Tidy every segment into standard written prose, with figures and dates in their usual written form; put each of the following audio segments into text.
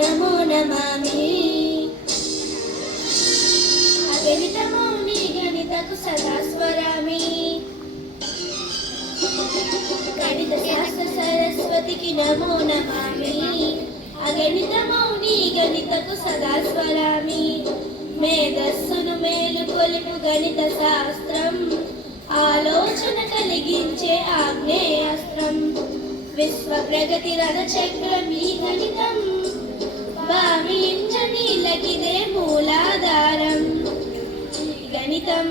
నమో నమామి అగణిత మౌని గణితకు సదా స్వరామి గణిత శాస్త్ర సరస్వతికి నమో నమామి అగణిత మౌని గణితకు సదా స్వరామి మేధస్సును మేలుకొలుపు గణిత శాస్త్రం ఆలోచన కలిగించే ఆగ్నేయాస్త్రం విశ్వ ప్రగతి రథ చక్రం ఈ గణితం భావించనీలకిదే మూలాధారం గణితం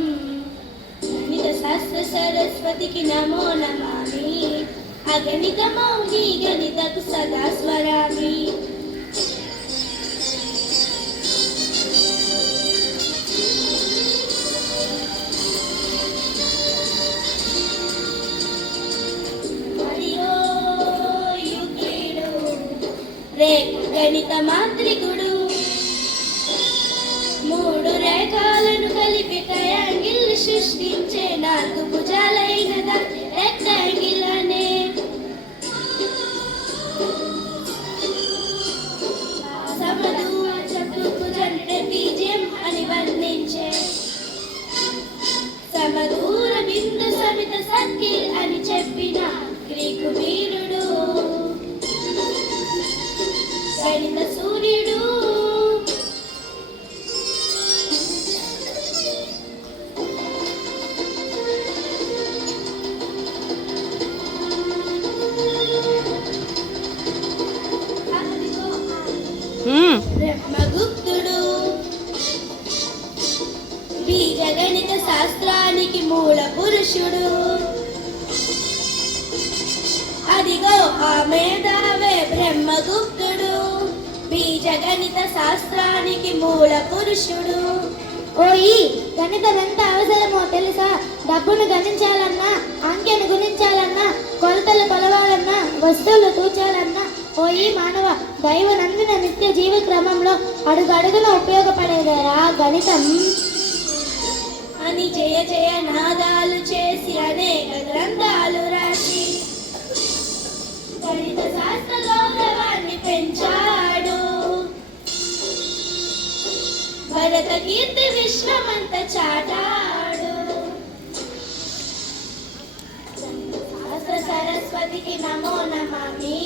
గణిత శాస్త్ర సరస్వతికి నమో నమామి అగణిత మౌని గణితకు సదా స్వరామి గణిత మాత్రికుడు మూడు రేఖలను కలిపి ట్రయాంగిల్ సృష్టించే నాలుగు భుజాలైన రెక్టాంగిల్ అనే సమదూర చతుర్భుజం ట్రెపీజియం అని వర్ణించే సమదూర బిందు సమిత సర్కిల్ అని చెప్పిన గ్రీకు వీరుడు గణిత సూర్యుడు బ్రహ్మగుప్తుడు బీజగణిత శాస్త్రానికి మూల పురుషుడు అదిగో ఆ మేధావే బ్రహ్మగుప్తుడు బీజగణిత శాస్త్రానికి మూల పురుషుడు ఓయి గణితం ఎంత అవసరమో తెలుసా? డబ్బును గణించాలన్నా, అంకెను గుణించాలన్నా, కొలతలు కొలవాలన్నా, వస్తువులు తూచాలన్నా ఓయి మానవ దైవనందిన నిత్య జీవ క్రమంలో అడుగడుగున ఉపయోగపడేదేరా గణితం అని జయ జయ నాదాలు చేసి అనేక గ్రంథాలు రాసి గణిత శాస్త్ర గౌరవాన్ని పెంచాడు భరత కీర్తి విశ్వమంత చాటాడు శాస్త్ర సరస్వతికి నమో నమామి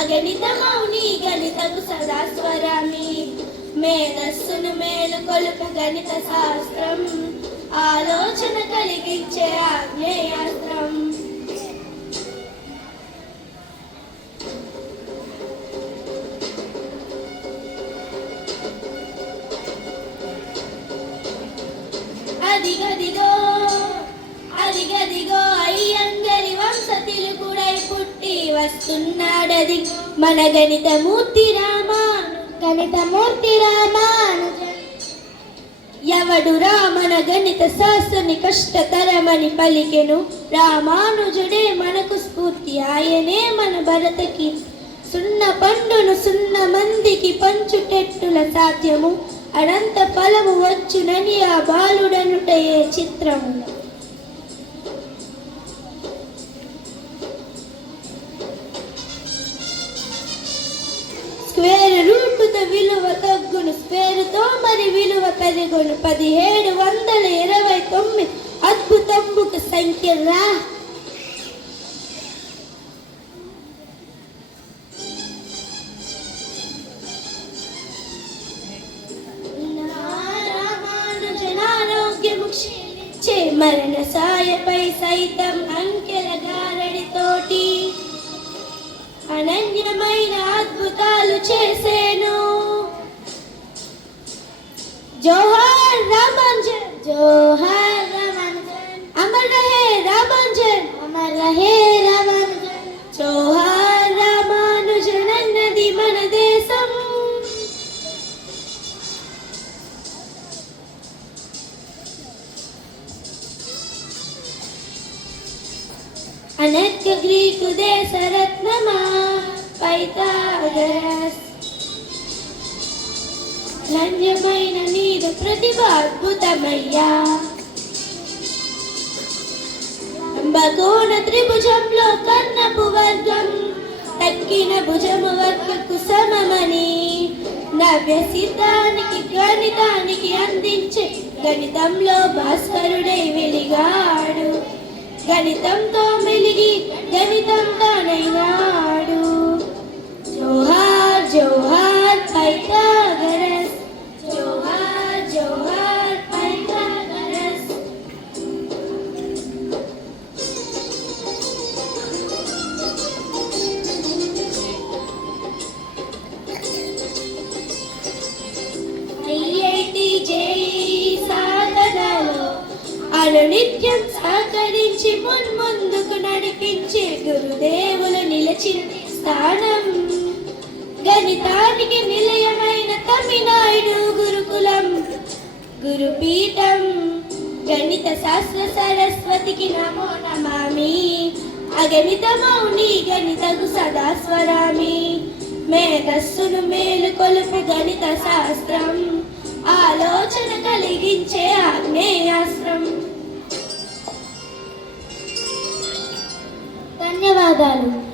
అగణిత మౌని గణితకు సదా స్వరామి మేధస్సును మేలుకొలుపు గణిత శాస్త్రం ఆలోచన కలిగించే ఆగ్నేయాస్త్రం అదిగదిగో అదిగదిగో అయ్యంగరి వంశతిలుకుడై పుట్టి వస్తున్నాడది మన గణితమూర్తి రామాను ఎవడు రామన గణిత శాస్త్రని కష్టతరమని పలికెను రామానుజుడే మనకు స్ఫూర్తి ఆయనే మన భరతకి సున్న పండును సున్న మందికి పంచుటెట్టుల సాధ్యము అనంత ఫలము వచ్చునని ఆ బాలుడనుటయే చిత్రము స్క్వేర్ రూటుతో విలువ తగ్గును స్క్వేరుతో మరి విలువ పెరుగును 1729 అద్భుతంబుకు సంఖ్య రా మరణ సాయపై సైతం అంకెల గారడితోటి అనన్యమైన అద్భుతాలు చేసేను జోహార్ రామానుజన్ జోహార్ రామానుజన్ అమర్ రహే రామానుజన్ అమర్ రహే రామానుజన్ జోహార్ రామానుజన్ అన్నది మన దేశం అనర్క గ్రీకు దేశరత్నమా పైథాగరస్ ధన్యమైన నీదు ప్రతిభ అద్భుతమయ్యా అంబకోణ త్రిభుజంలో కర్ణపు వర్గం తక్కిన భుజము వర్గకు సమమని నవ్య సిద్ధానికి గణితానికి అందించే గణితంలో భాస్కరుడై వెలిగాడు. గణితంతో మెలిగి గణితంతోనైనాడు. జోహార్ జోహార్ పైథాగరస్, జోహార్ జోహార్ పైథాగరస్. ఐఐటి జేఈ సాధనలో అనునిత్యం సహకరించి మున్ముందుకు నడిపించే గురుదేవులు నిలిచిన స్థానం. గణితానికి నిలయమైన తమిళనాడు గురుకులం గురుపీఠం. గణిత శాస్త్ర సరస్వతికి నమో నమామి. అగణిత మౌని గణితకు సదా స్వరామి. మేధస్సును మేలుకొలుపు గణిత శాస్త్రం, ఆలోచన కలిగించే ఆగ్నేయాస్త్రం. ధన్యవాదాలు.